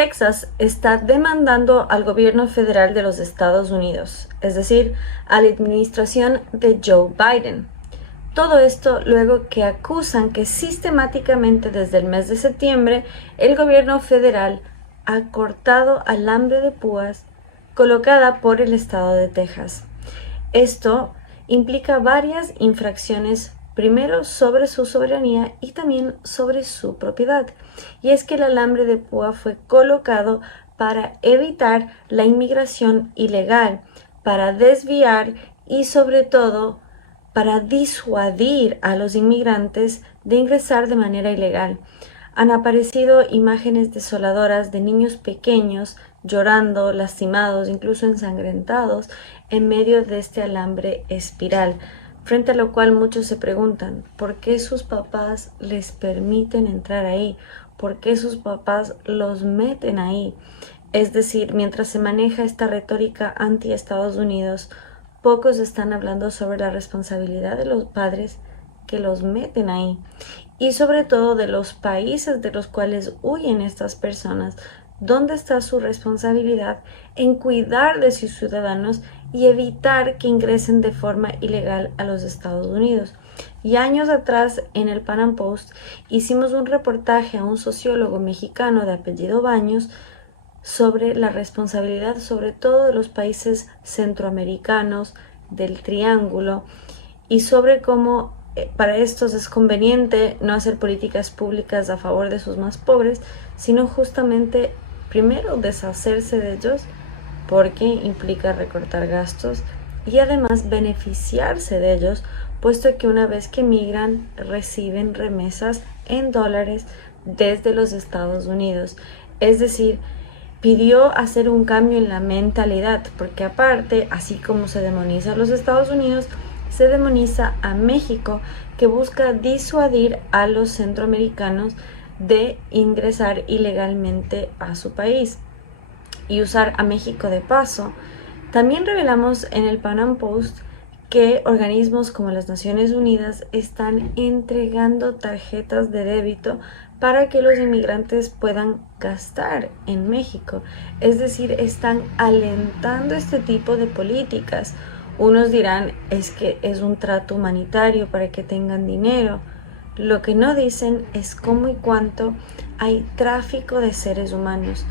Texas está demandando al gobierno federal de los Estados Unidos, es decir, a la administración de Joe Biden. Todo esto luego que acusan que sistemáticamente desde el mes de septiembre el gobierno federal ha cortado alambre de púas colocada por el estado de Texas. Esto implica varias infracciones, primero sobre su soberanía y también sobre su propiedad. Y es que el alambre de púa fue colocado para evitar la inmigración ilegal, para desviar y sobre todo para disuadir a los inmigrantes de ingresar de manera ilegal. Han aparecido imágenes desoladoras de niños pequeños llorando, lastimados, incluso ensangrentados, en medio de este alambre espiral, frente a lo cual muchos se preguntan, ¿por qué sus papás les permiten entrar ahí? ¿Por qué sus papás los meten ahí? Es decir, mientras se maneja esta retórica anti-Estados Unidos, pocos están hablando sobre la responsabilidad de los padres que los meten ahí y sobre todo de los países de los cuales huyen estas personas. ¿Dónde está su responsabilidad en cuidar de sus ciudadanos y evitar que ingresen de forma ilegal a los Estados Unidos? Y años atrás, en el Pan Am Post, hicimos un reportaje a un sociólogo mexicano de apellido Baños sobre la responsabilidad, sobre todo de los países centroamericanos, del Triángulo, y sobre cómo para estos es conveniente no hacer políticas públicas a favor de sus más pobres, sino justamente primero deshacerse de ellos, porque implica recortar gastos y además beneficiarse de ellos, puesto que una vez que migran reciben remesas en dólares desde los Estados Unidos. Es decir, pidió hacer un cambio en la mentalidad, porque aparte, así como se demoniza a los Estados Unidos, se demoniza a México, que busca disuadir a los centroamericanos de ingresar ilegalmente a su país y usar a México de paso. También revelamos en el Pan Am Post que organismos como las Naciones Unidas están entregando tarjetas de débito para que los inmigrantes puedan gastar en México. Es decir, están alentando este tipo de políticas. Unos dirán, es que es un trato humanitario para que tengan dinero. Lo que no dicen es cómo y cuánto hay tráfico de seres humanos.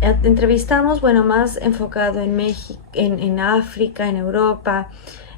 Entrevistamos, bueno, más enfocado en México, en África, en Europa.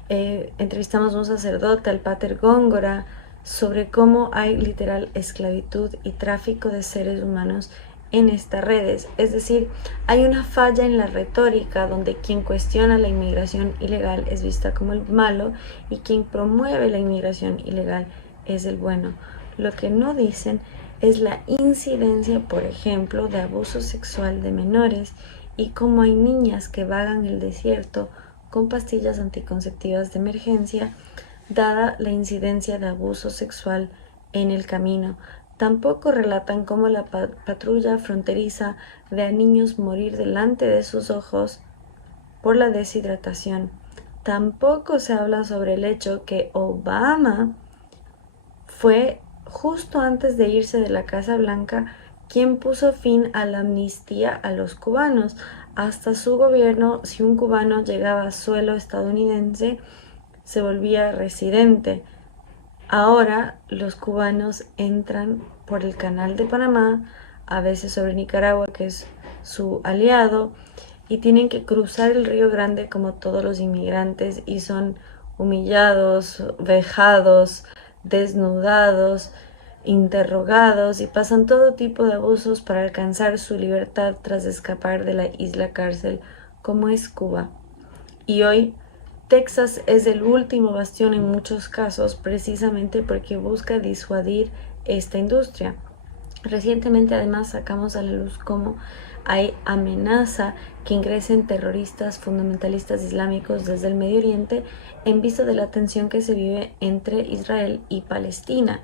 Entrevistamos a un sacerdote, al Pater Góngora, sobre cómo hay literal esclavitud y tráfico de seres humanos en estas redes. Es decir, hay una falla en la retórica donde quien cuestiona la inmigración ilegal es vista como el malo y quien promueve la inmigración ilegal es el bueno. Lo que no dicen es la incidencia, por ejemplo, de abuso sexual de menores y cómo hay niñas que vagan el desierto con pastillas anticonceptivas de emergencia, dada la incidencia de abuso sexual en el camino. Tampoco relatan cómo la patrulla fronteriza ve a niños morir delante de sus ojos por la deshidratación. Tampoco se habla sobre el hecho que Obama fue justo antes de irse de la Casa Blanca quien puso fin a la amnistía a los cubanos. Hasta su gobierno, si un cubano llegaba a suelo estadounidense, se volvía residente. Ahora los cubanos entran por el Canal de Panamá, a veces sobre Nicaragua, que es su aliado, y tienen que cruzar el Río Grande como todos los inmigrantes y son humillados, vejados, desnudados, interrogados y pasan todo tipo de abusos para alcanzar su libertad tras escapar de la isla cárcel como es Cuba. Y hoy Texas es el último bastión en muchos casos precisamente porque busca disuadir esta industria. Recientemente además sacamos a la luz cómo hay amenaza que ingresen terroristas fundamentalistas islámicos desde el Medio Oriente en vista de la tensión que se vive entre Israel y Palestina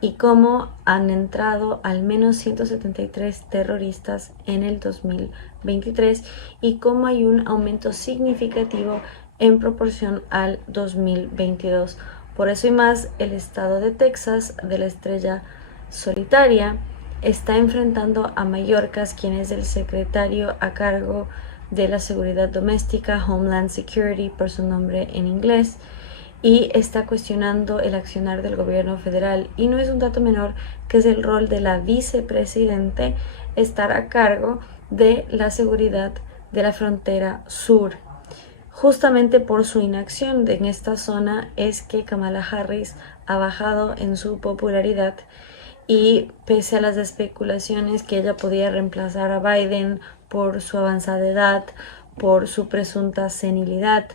y cómo han entrado al menos 173 terroristas en el 2023 y cómo hay un aumento significativo en proporción al 2022. Por eso y más, el estado de Texas, de la estrella solitaria, está enfrentando a Mayorkas, quien es el secretario a cargo de la seguridad doméstica, Homeland Security por su nombre en inglés, y está cuestionando el accionar del gobierno federal. Y no es un dato menor que es el rol de la vicepresidente estar a cargo de la seguridad de la frontera sur. Justamente por su inacción en esta zona es que Kamala Harris ha bajado en su popularidad, y pese a las especulaciones que ella podía reemplazar a Biden por su avanzada edad, por su presunta senilidad,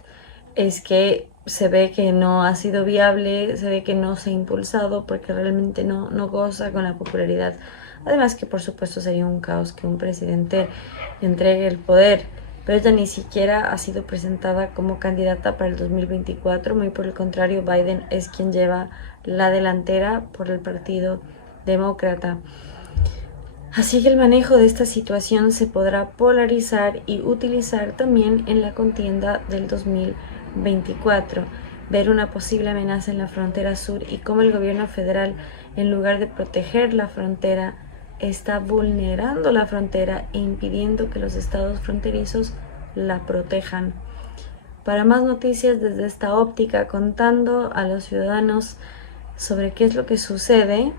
es que se ve que no ha sido viable, se ve que no se ha impulsado porque realmente no goza con la popularidad. Además que por supuesto sería un caos que un presidente entregue el poder, pero ella ni siquiera ha sido presentada como candidata para el 2024, muy por el contrario, Biden es quien lleva la delantera por el partido demócrata. Así que el manejo de esta situación se podrá polarizar y utilizar también en la contienda del 2024. Ver una posible amenaza en la frontera sur y cómo el gobierno federal, en lugar de proteger la frontera, está vulnerando la frontera e impidiendo que los estados fronterizos la protejan. Para más noticias desde esta óptica, contando a los ciudadanos sobre qué es lo que sucede,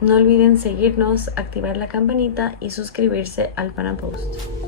no olviden seguirnos, activar la campanita y suscribirse al Pana Post.